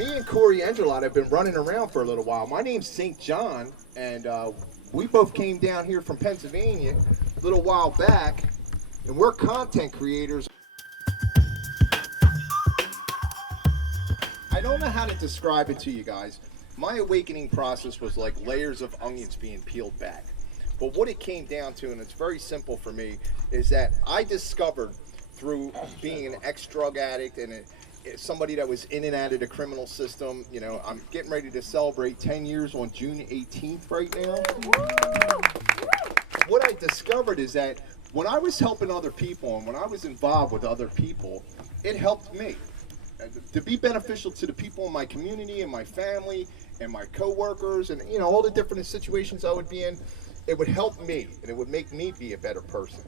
me and Corey Angelot have been running around for a little while. My name's St. John, and we both came down here from Pennsylvania a little while back, and we're content creators. I don't know how to describe it to you guys. My awakening process was like layers of onions being peeled back. But what it came down to, and it's very simple for me, is that I discovered through being an ex-drug addict and somebody that was in and out of the criminal system, you know, I'm getting ready to celebrate 10 years on June 18th right now. What I discovered is that when I was helping other people and when I was involved with other people, it helped me. To be beneficial to the people in my community and my family and my co-workers and, you know, all the different situations I would be in, it would help me and it would make me be a better person.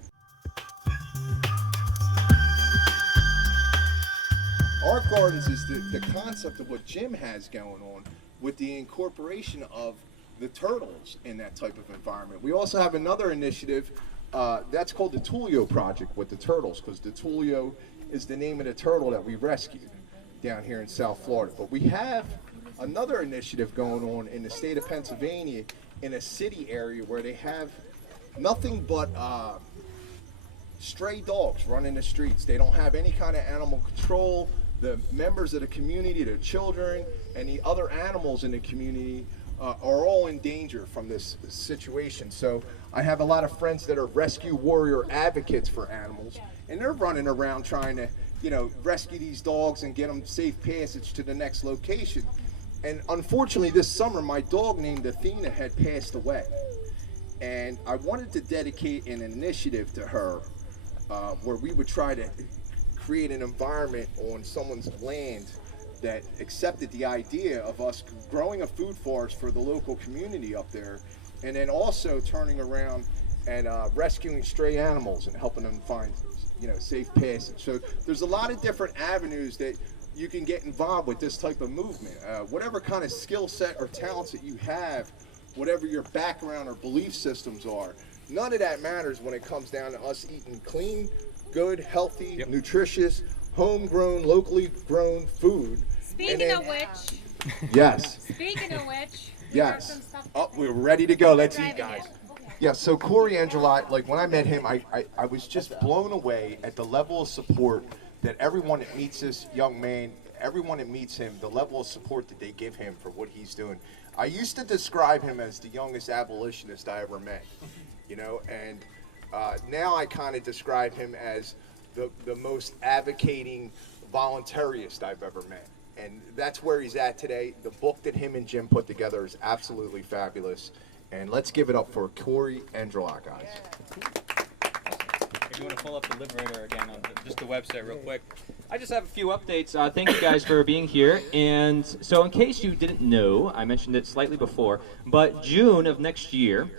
Art Gardens is the concept of what Jim has going on with the incorporation of the turtles in that type of environment. We also have another initiative that's called the Tullio Project with the turtles, because the Tullio is the name of the turtle that we rescued down here in South Florida. But we have another initiative going on in the state of Pennsylvania in a city area where they have nothing but stray dogs running the streets. They don't have any kind of animal control. The members of the community, the children, and the other animals in the community are all in danger from this situation. So I have a lot of friends that are rescue warrior advocates for animals, and they're running around trying to, you know, rescue these dogs and get them safe passage to the next location. And unfortunately this summer my dog named Athena had passed away, and I wanted to dedicate an initiative to her where we would try to create an environment on someone's land that accepted the idea of us growing a food forest for the local community up there, and then also turning around and rescuing stray animals and helping them find, you know, safe passage. So there's a lot of different avenues that you can get involved with this type of movement. Whatever kind of skill set or talents that you have, whatever your background or belief systems are, none of that matters when it comes down to us eating clean, good, healthy, nutritious, homegrown, locally grown food. Speaking of which. Yes. Speaking of which. Yes. Oh, we're ready to go. Let's eat, guys. Yeah, so Corey Angelot, like when I met him, I was just blown away at the level of support that everyone that meets this young man, everyone that meets him, the level of support that they give him for what he's doing. I used to describe him as the youngest abolitionist I ever met, you know, and now I kind of describe him as the most advocating voluntarist I've ever met. And that's where he's at today. The book that him and Jim put together is absolutely fabulous. And let's give it up for Corey Angelot, guys. If you want to pull up the Liberator again on just the website real quick. I just have a few updates. Thank you guys for being here. And so in case you didn't know, I mentioned it slightly before, but June of next year,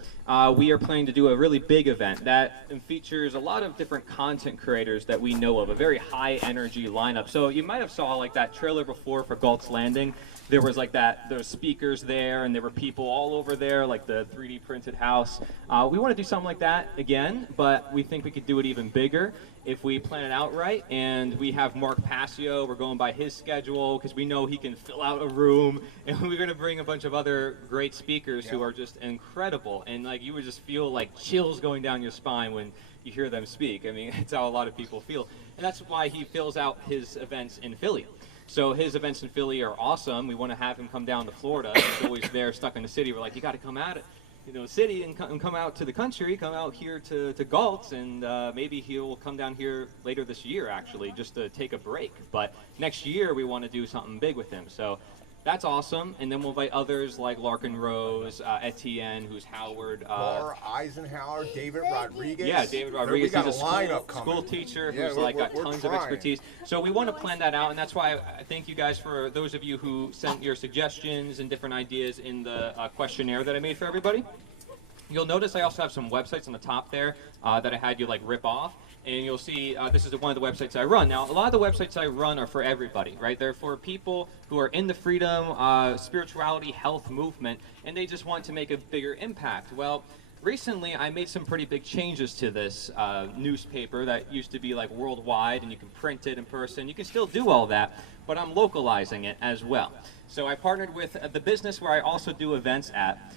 we are planning to do a really big event that features a lot of different content creators that we know of, a very high energy lineup. So you might have saw like that trailer before for Galt's Landing. There was like those speakers there, and there were people all over there, like the 3D printed house. We want to do something like that again, but we think we could do it even bigger if we plan it out right. And we have Mark Passio. We're going by his schedule because we know he can fill out a room, and we're going to bring a bunch of other great speakers who are just incredible. And like you would just feel like chills going down your spine when you hear them speak. I mean, it's how a lot of people feel, and that's why he fills out his events in Philly. So his events in Philly are awesome. We want to have him come down to Florida. He's always there, stuck in the city. We're like, you got to come out of, the city and come out to the country, come out here to Galt, and maybe he'll come down here later this year, actually, just to take a break. But next year, we want to do something big with him. So that's awesome. And then we'll invite others like Larkin Rose, Etienne, who's Howard. Laura Eisenhower, David Rodriguez. Yeah, David Rodriguez. We got He's a school teacher who's we're got tons of expertise. So we want to plan that out, and that's why I thank you guys for those of you who sent your suggestions and different ideas in the questionnaire that I made for everybody. You'll notice I also have some websites on the top there that I had you like rip off. And you'll see this is one of the websites I run. Now, a lot of the websites I run are for everybody, right? They're for people who are in the freedom, spirituality, health movement, and they just want to make a bigger impact. Well, recently I made some pretty big changes to this newspaper that used to be like worldwide, and you can print it in person. You can still do all that, but I'm localizing it as well. So I partnered with the business where I also do events at,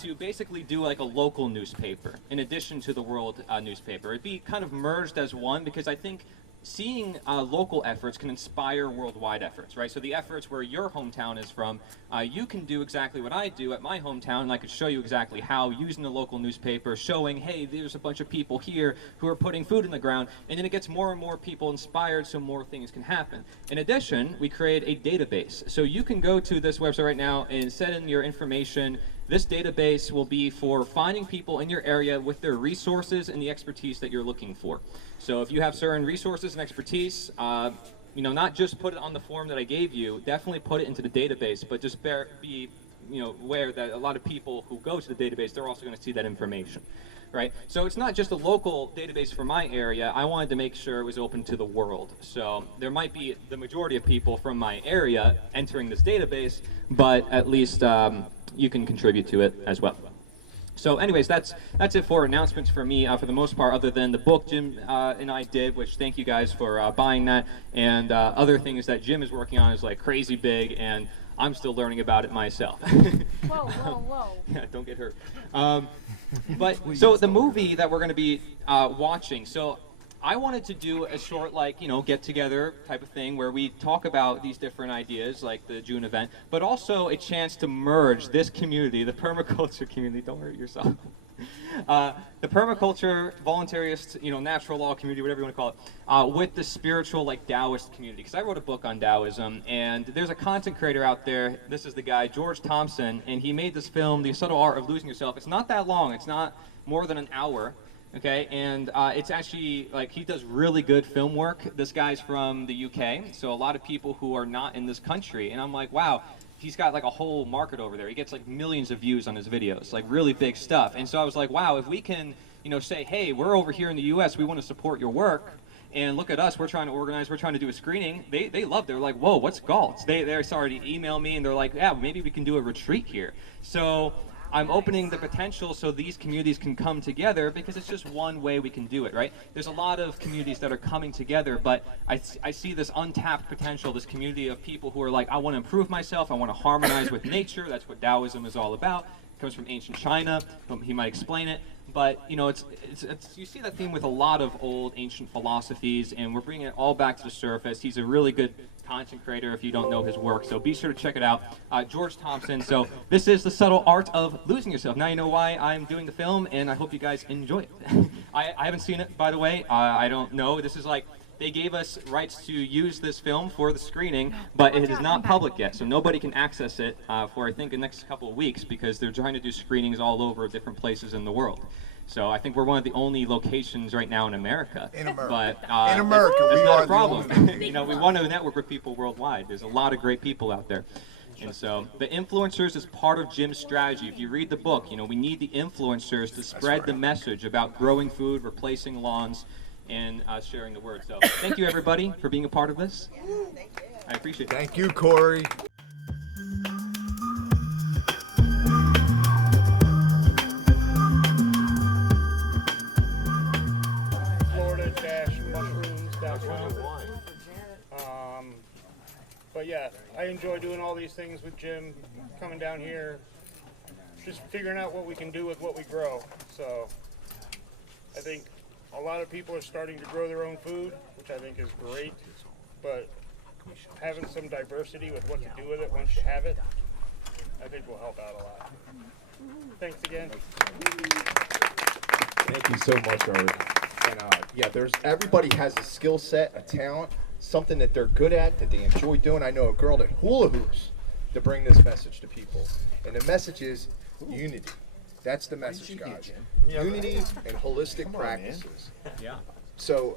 to basically do like a local newspaper in addition to the world newspaper. It'd be kind of merged as one, because I think seeing local efforts can inspire worldwide efforts, right? So the efforts where your hometown is from, you can do exactly what I do at my hometown, and I could show you exactly how, using the local newspaper, showing, hey, there's a bunch of people here who are putting food in the ground, and then it gets more and more people inspired, so more things can happen. In addition, we create a database. So you can go to this website right now and set in your information. This database will be for finding people in your area with their resources and the expertise that you're looking for. So if you have certain resources and expertise, you know, not just put it on the form that I gave you, definitely put it into the database, but just be aware that a lot of people who go to the database, they're also going to see that information, right? So it's not just a local database for my area. I wanted to make sure it was open to the world. So there might be the majority of people from my area entering this database, but at least you can contribute to it as well. So anyways, that's it for announcements for me for the most part, other than the book Jim and I did, which thank you guys for buying that, and other things that Jim is working on is like crazy big, and I'm still learning about it myself. Whoa, whoa, whoa. Yeah, don't get hurt. But so the movie that we're going to be watching, so I wanted to do a short, like, get together type of thing where we talk about these different ideas, like the June event, but also a chance to merge this community, the permaculture community, don't hurt yourself, the permaculture, voluntarist, natural law community, whatever you want to call it, with the spiritual, like, Taoist community. Because I wrote a book on Taoism, and there's a content creator out there, this is the guy, George Thompson, and he made this film, The Subtle Art of Losing Yourself. It's not that long, it's not more than an hour. Okay, and it's actually, like, he does really good film work. This guy's from the UK, so a lot of people who are not in this country, and I'm like, wow, he's got like a whole market over there. He gets like millions of views on his videos, like really big stuff. And so I was like, wow, if we can, say, hey, we're over here in the US, we want to support your work, and look at us, we're trying to organize, we're trying to do a screening. They love, they're like, whoa, what's Galt? They're starting to email me, and they're like, yeah, maybe we can do a retreat here. So I'm opening the potential so these communities can come together, because it's just one way we can do it, right? There's a lot of communities that are coming together, but I see this untapped potential, this community of people who are like, I want to improve myself, I want to harmonize with nature. That's what Taoism is all about. It comes from ancient China. He might explain it. But, you see that theme with a lot of old ancient philosophies, and we're bringing it all back to the surface. He's a really good content creator if you don't know his work, so be sure to check it out. George Thompson. So this is The Subtle Art of Losing Yourself. Now you know why I'm doing the film, and I hope you guys enjoy it. I haven't seen it, by the way. I don't know. This is like, they gave us rights to use this film for the screening, but it is not public yet, so nobody can access it for, I think, the next couple of weeks, because they're trying to do screenings all over different places in the world. So I think we're one of the only locations right now in America. In America. But, in America, that's we not are a problem. We want to network with people worldwide. There's a lot of great people out there. And so the influencers is part of Jim's strategy. If you read the book, we need the influencers to spread the message about growing food, replacing lawns, and sharing the word. So thank you, everybody, for being a part of this. I appreciate it. Thank you, Corey. Florida-mushrooms.com. But yeah, I enjoy doing all these things with Jim, coming down here, just figuring out what we can do with what we grow. So I think a lot of people are starting to grow their own food, which I think is great, but having some diversity with what to do with it once you have it, I think will help out a lot. Thanks again. Thank you so much, Art. And everybody has a skill set, a talent, something that they're good at, that they enjoy doing. I know a girl that hula hoops to bring this message to people. And the message is unity. That's the message, guys. Unity and holistic practices. Yeah. So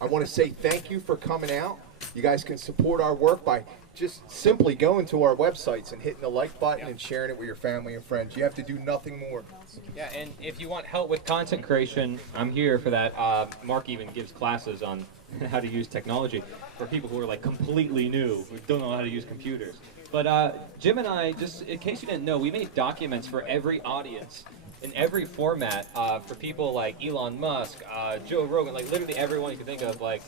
I want to say thank you for coming out. You guys can support our work by just simply going to our websites and hitting the like button and sharing it with your family and friends. You have to do nothing more. Yeah, and if you want help with content creation, I'm here for that. Mark even gives classes on how to use technology for people who are like completely new, who don't know how to use computers. But Jim and I, just in case you didn't know, we made documents for every audience in every format for people like Elon Musk, Joe Rogan, like literally everyone you can think of, like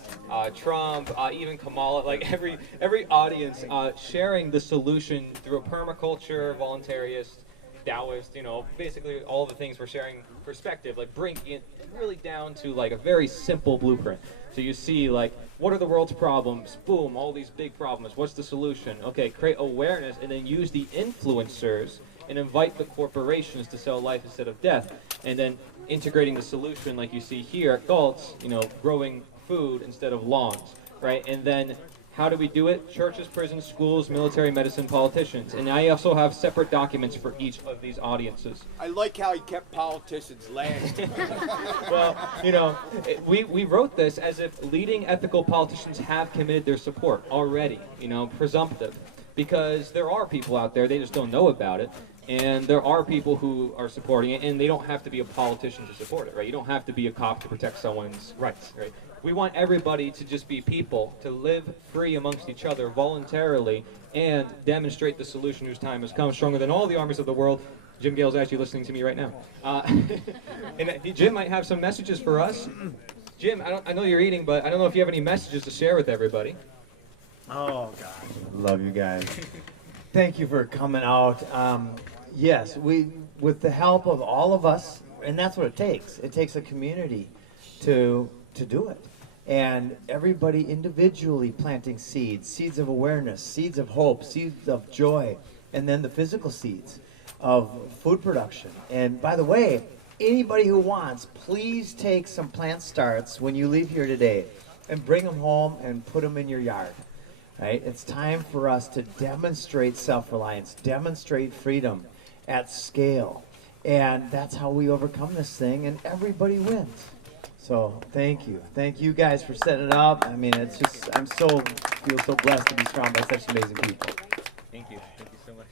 Trump, even Kamala, like every audience sharing the solution through a permaculture, voluntarist, Taoist, you know, basically all the things we're sharing perspective, like bringing it really down to like a very simple blueprint. So you see like, what are the world's problems? Boom, all these big problems. What's the solution? Okay, create awareness and then use the influencers and invite the corporations to sell life instead of death. And then integrating the solution like you see here at Galt's, you know, growing food instead of lawns, right? And then how do we do it? Churches, prisons, schools, military, medicine, politicians. And I also have separate documents for each of these audiences. I like how he kept politicians last. Well, you know, we wrote this as if leading ethical politicians have committed their support already, you know, presumptive. Because there are people out there, they just don't know about it. And there are people who are supporting it, and they don't have to be a politician to support it, right? You don't have to be a cop to protect someone's rights, right? We want everybody to just be people, to live free amongst each other voluntarily, and demonstrate the solution whose time has come, stronger than all the armies of the world. Jim Gale's actually listening to me right now. And Jim might have some messages for us. Jim, I know you're eating, but I don't know if you have any messages to share with everybody. Oh, gosh. Love you guys. Thank you for coming out. Yes, with the help of all of us, and that's what it takes. It takes a community to do it. And everybody individually planting seeds of awareness, seeds of hope, seeds of joy, and then the physical seeds of food production. And by the way, anybody who wants, please take some plant starts when you leave here today and bring them home and put them in your yard. Right? It's time for us to demonstrate self-reliance, demonstrate freedom at scale. And that's how we overcome this thing, and everybody wins. So thank you. Thank you guys for setting it up. I mean, it's just, feel so blessed to be surrounded by such amazing people. Thank you. Thank you so much.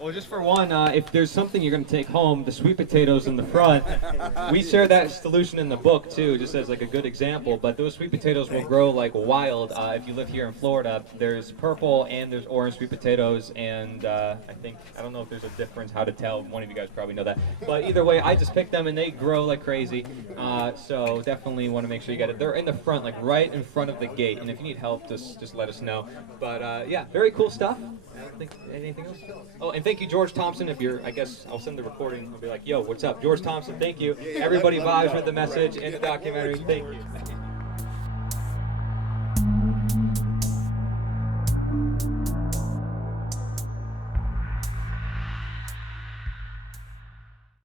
Well, just for one, if there's something you're going to take home, the sweet potatoes in the front, we share that solution in the book too, just as like a good example, but those sweet potatoes will grow like wild if you live here in Florida. There's purple and there's orange sweet potatoes, and I don't know if there's a difference, how to tell, one of you guys probably know that, but either way, I just picked them and they grow like crazy, so definitely want to make sure you get it. They're in the front, like right in front of the gate, and if you need help, just let us know. But yeah, very cool stuff. I don't think anything else. Oh, and thank you, George Thompson. If you're, I guess I'll send the recording. I'll be like, yo, what's up? George Thompson, thank you. Everybody vibes with the message in the documentary. Thank you.